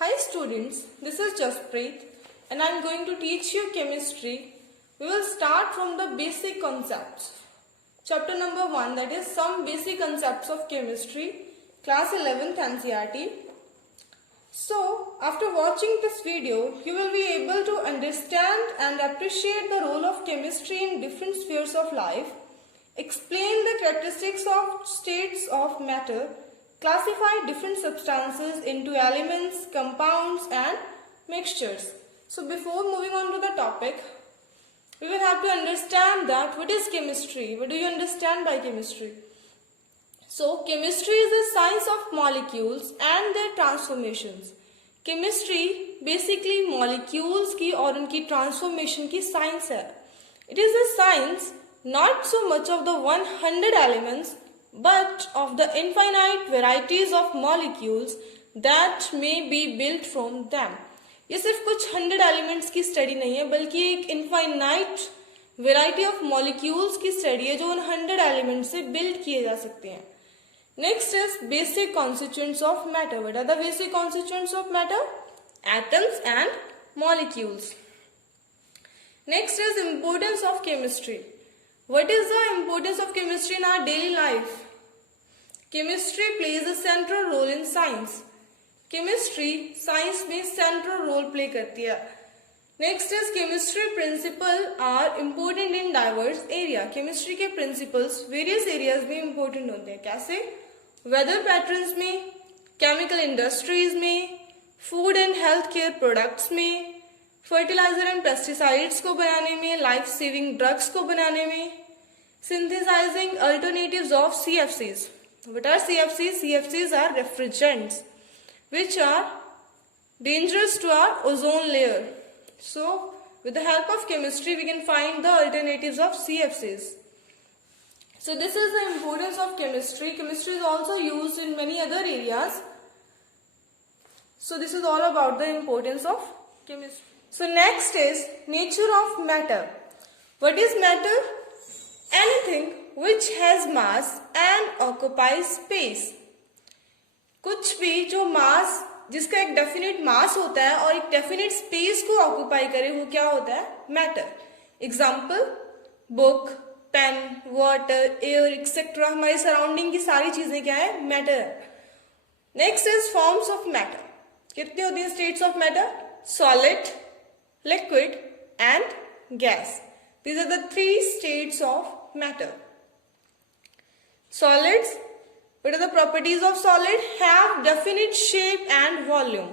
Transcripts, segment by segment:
Hi students, this is Jaspreet and I am going to teach you chemistry. We will start from the basic concepts. Chapter number 1, that is some basic concepts of chemistry, class 11th NCERT. So, after watching this video, you will be able to understand and appreciate the role of chemistry in different spheres of life, explain the characteristics of states of matter, classify different substances into elements, compounds and mixtures. So before moving on to the topic, we will have to understand that what is chemistry? What do you understand by chemistry? So chemistry is the science of molecules and their transformations. Chemistry basically molecules की और उनकी transformation की science है. It is a science not so much of the 100 elements but of the infinite varieties of molecules that may be built from them. ये सिर्फ कुछ 100 elements की study नहीं है बल्कि एक infinite variety of molecules की study है जो उन 100 elements से build किए जा सकते हैं. Next is basic constituents of matter. What are the basic constituents of matter? Atoms and molecules. Next is importance of chemistry. What is the importance of chemistry in our daily life? Chemistry plays a central role in science. Chemistry science में central role play करती है. Next is chemistry principles are important in diverse area. Chemistry के principles various areas में important होते हैं. कैसे? Weather patterns में, chemical industries में, food and health care products में, fertilizer and pesticides को बनाने में, life saving drugs को बनाने में, synthesizing alternatives of CFCs. What are CFCs? CFCs are refrigerants which are dangerous to our ozone layer. So with the help of chemistry we can find the alternatives of CFCs. So this is the importance of chemistry. Chemistry is also used in many other areas. So this is all about the importance of chemistry. So next is nature of matter. What is matter? Anything which has mass and occupies space. कुछ भी जो मास जिसका एक definite मास होता है और एक definite space को ऑक्यूपाई करे वो क्या होता है? Matter. Example book, pen, water, air etcetera. हमारी सराउंडिंग की सारी चीजें क्या है? मैटर है. Next is forms of matter. कितनी होती है states of matter? Solid, liquid and gas. These are the three states of matter. Solids. What are the properties of solid? Have definite shape and volume.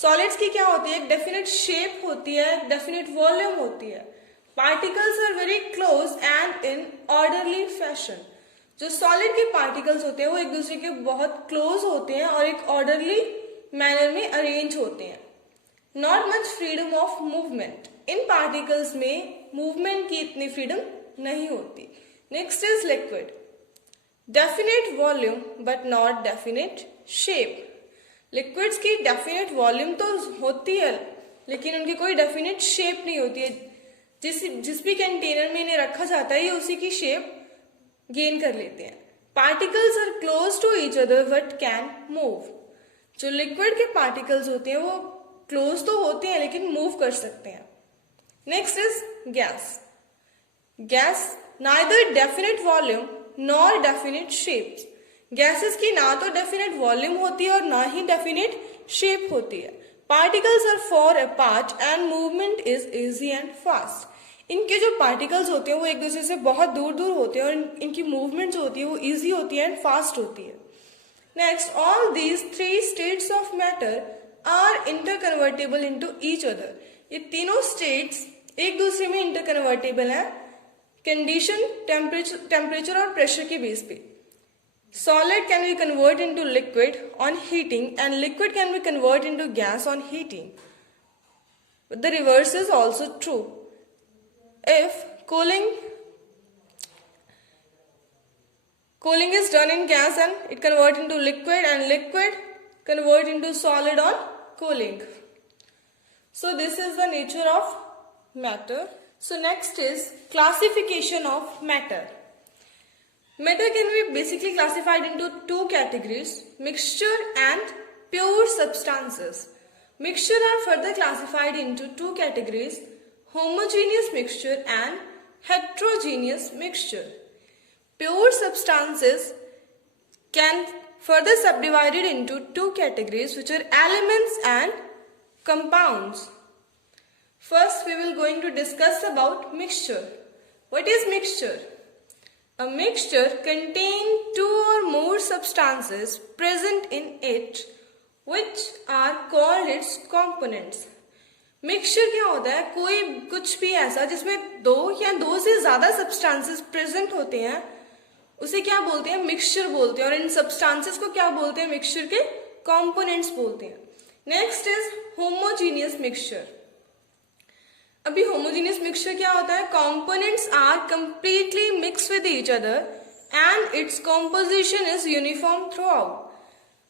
Solids की क्या होती है? Definite shape होती है, definite volume होती है. Particles are very close and in orderly fashion. जो solid के particles होते हैं वो एक दूसरे के बहुत close होते हैं और एक orderly manner में arrange होते हैं. Not much freedom of movement. In particles में movement की इतनी freedom नहीं होती. Next is liquid. Definite volume but not definite shape. Liquids की definite volume तो होती है लेकिन उनकी कोई definite shape नहीं होती है. जिस भी कंटेनर में इन्हें रखा जाता है ये उसी की shape gain कर लेते हैं. Particles are close to each other but can move. जो liquid के particles होते हैं वो close तो होते हैं लेकिन move कर सकते हैं. Next is gas. Gas neither definite volume nor definite shapes. Gases की ना तो definite volume होती है और ना ही definite shape होती है. Particles are far apart and movement is easy and fast. इनके जो particles होते हैं वो एक दूसरे से बहुत दूर दूर होते हैं और इनकी movement जो होती है वो easy होती है and fast होती है. Next, all these three states of matter are interconvertible into each other. ये तीनों states एक दूसरे में interconvertible हैं कंडीशन, टेम्परेचर और प्रेशर के बेस पे. Solid can be convert into liquid on heating and liquid can be convert into gas on heating. The reverse is also true. If cooling is done in gas and it convert into liquid and liquid convert into solid on cooling. So this is the nature of matter. So next is classification of matter. Matter can be basically classified into two categories, mixture and pure substances. Mixture are further classified into two categories, homogeneous mixture and heterogeneous mixture. Pure substances can further subdivided into two categories, which are elements and compounds. First, we will going to discuss about mixture. What is mixture? A mixture contains two or more substances present in it, which are called its components. Mixture क्या होता है? कोई कुछ भी ऐसा जिसमें दो या दो से ज्यादा सब्सटेंसेस प्रेजेंट होते हैं, उसे क्या बोलते हैं? मिक्सचर बोलते हैं। और इन सब्सटेंसेस को क्या बोलते हैं? मिक्सचर के कंपोनेंट्स बोलते हैं। Next is homogeneous mixture. अभी होमोजीनियस मिक्सचर क्या होता है? Components are completely mix with each other and its composition is uniform throughout.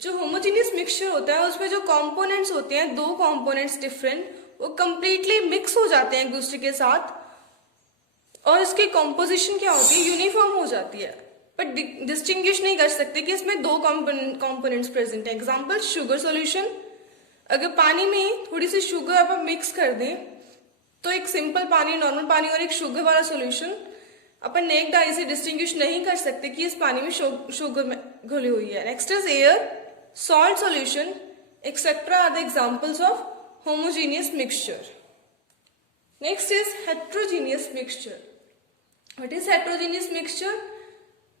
जो होमोजीनियस मिक्सचर होता है उसमें जो कंपोनेंट्स होते हैं, दो कंपोनेंट्स डिफरेंट, वो कंप्लीटली मिक्स हो जाते हैं एक दूसरे के साथ और इसकी कॉम्पोजिशन क्या होती है? यूनिफॉर्म हो जाती है, बट डिस्टिंग्विश नहीं कर सकते कि इसमें दो कंपोनेंट्स प्रेजेंट है। Example, sugar solution. अगर पानी में थोड़ी सी शुगर आप मिक्स कर दें तो एक सिंपल पानी, नॉर्मल पानी और एक शुगर वाला सॉल्यूशन अपन नेक्ड आई से डिस्टिंग्विश नहीं कर सकते कि इस पानी में शुगर में घुली हुई है। Next is air, salt solution, etcetera are the examples of homogeneous mixture. Next is heterogeneous mixture. What is heterogeneous mixture?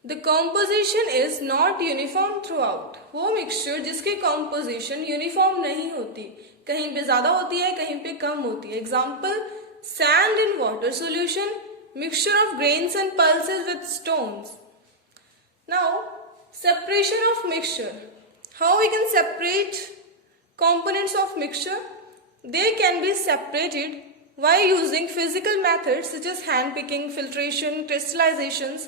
The composition is not uniform throughout. वो mixture जिसकी composition uniform नहीं होती, कहीं पे ज्यादा होती है, कहीं पे कम होती है। Example, sand in water solution, mixture of grains and pulses with stones. Now, separation of mixture. How we can separate components of mixture? They can be separated by using physical methods such as hand picking, filtration, crystallizations.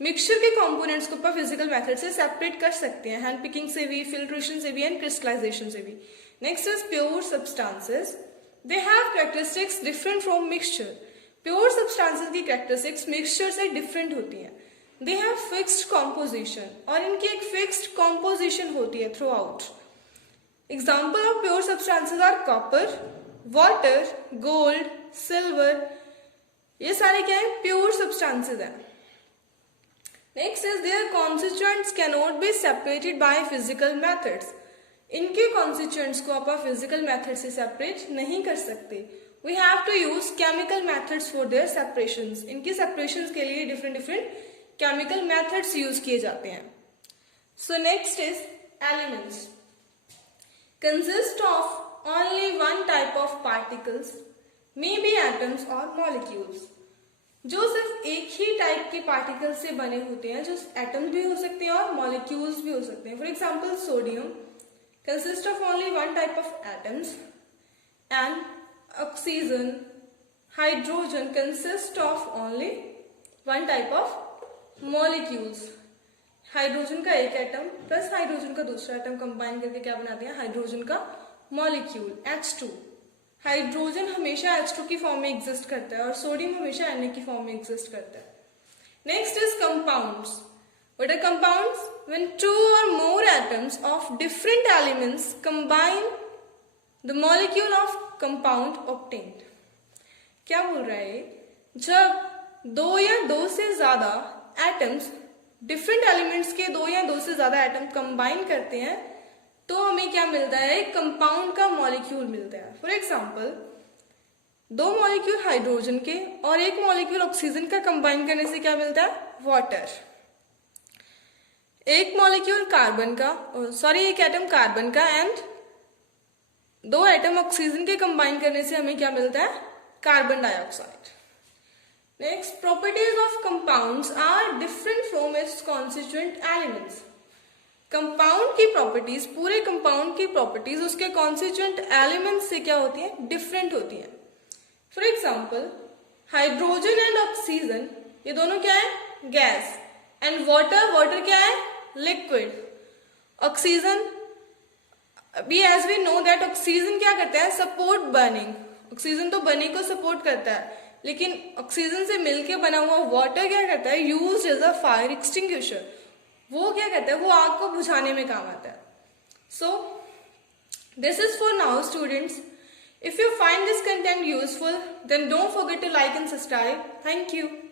Mixture के components को अपन physical method से separate कर सकते हैं, hand picking से भी, filtration से भी एंड क्रिस्टलाइजेशन से भी। Next is pure substances. They have characteristics different from mixture. Pure substances की कैरेक्टरिस्टिक्स मिक्सचर से डिफरेंट होती हैं। दे हैव फिक्स्ड कॉम्पोजिशन और इनकी एक फिक्स्ड कॉम्पोजिशन होती है through out. Example of pure substances are copper, water, gold, silver. ये सारे क्या है? Pure substances हैं। Next is their constituents cannot be separated by physical methods. इनके constituents को आप physical method से separate नहीं कर सकते। We have to use chemical methods for their separations. इनकी separations के लिए different chemical methods use किए जाते हैं। So next is elements. Consist of only one type of particles, may be atoms or molecules. जो सिर्फ एक ही टाइप के पार्टिकल से बने होते हैं, जो एटम्स भी हो सकते हैं और मॉलिक्यूल्स भी हो सकते हैं। For example, sodium consist of only one type of atoms and oxygen, hydrogen consist of only one type of molecules. Hydrogen का एक एटम प्लस हाइड्रोजन का दूसरा एटम कंबाइन करके क्या बनाते हैं? हाइड्रोजन का मॉलिक्यूल H2। हाइड्रोजन हमेशा H2 की फॉर्म में एग्जिस्ट करता है और सोडियम हमेशा Na की फॉर्म में एग्जिस्ट करता है। Next is compounds. What are compounds? When two or more atoms of different elements combine the molecule of compound obtained. क्या बोल रहा है? जब दो या दो से ज्यादा एटम्स डिफरेंट एलिमेंट्स के दो या दो से ज्यादा एटम कंबाइन करते हैं तो हमें क्या मिलता है? एक कंपाउंड का मॉलिक्यूल मिलता है। फॉर एग्जांपल, दो मॉलिक्यूल हाइड्रोजन के और एक मॉलिक्यूल ऑक्सीजन का कंबाइन करने से क्या मिलता है? वाटर। एक मॉलिक्यूल कार्बन का, एक एटम कार्बन का एंड दो एटम ऑक्सीजन के कंबाइन करने से हमें क्या मिलता है? Carbon dioxide. Next, properties of compounds are different from its constituent elements. Compound की प्रॉपर्टीज, पूरे कंपाउंड की प्रॉपर्टीज उसके कॉन्स्टिट्यूएंट एलिमेंट्स से क्या होती है? डिफरेंट होती है। For example, hydrogen and oxygen ये दोनों क्या है? गैस। एंड वाटर क्या है? लिक्विड। ऑक्सीजन, अभी as we know that oxygen क्या करता है? Support burning. ऑक्सीजन तो बर्निंग को सपोर्ट करता है, लेकिन ऑक्सीजन से मिलके बना हुआ वाटर क्या करता है? Used as a fire extinguisher. वो क्या करता है? वो आग को बुझाने में काम आता है। सो This is for now, students. If you find this content useful, then don't forget to like and subscribe. Thank you.